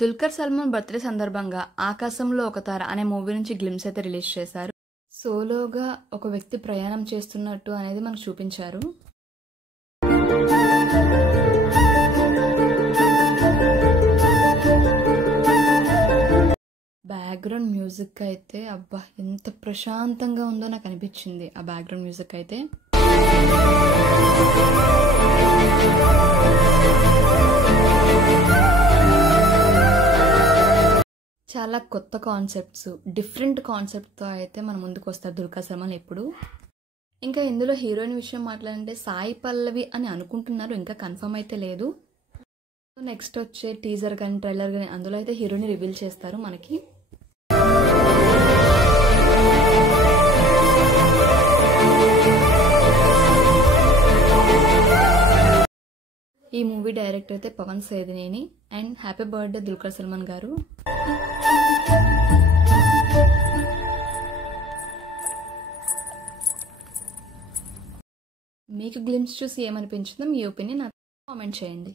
Dulquer Salman birthday సందర్భంగా 'ఆకాశంలో ఒక తార' అనే మూవీ నుంచి గ్లిమ్స్ అయితే రిలీజ్ చేశారు. సోలోగా ఒక వ్యక్తి ప్రయాణం చేస్తున్నట్టు అనేది మనకు చూపించారు. బ్యాక్గ్రౌండ్ మ్యూజిక్ అయితే అబ్బా ఎంత ప్రశాంతంగా ఉందో నాకు అనిపించింది. ఆ బ్యాక్గ్రౌండ్ మ్యూజిక్ అయితే చాలా కొత్త కాన్సెప్ట్స్, డిఫరెంట్ కాన్సెప్ట్తో అయితే మన ముందుకు వస్తారు దుల్కర్ సల్మాన్ ఎప్పుడు. ఇంకా ఇందులో హీరోయిన్ విషయం మాట్లాడంటే సాయి పల్లవి అని అనుకుంటున్నారు, ఇంకా కన్ఫర్మ్ అయితే లేదు. నెక్స్ట్ వచ్చే టీజర్ కానీ ట్రైలర్ కానీ అందులో అయితే హీరోయిన్ రివీల్ చేస్తారు మనకి. ఈ మూవీ డైరెక్టర్ అయితే Pavan Sedineni. And happy birthday Dulquer Salmaan గారు. మీకు గ్లిమ్స్ చూసి ఏమనిపించిందో మీ ఒపీనియన్ కామెంట్ చేయండి.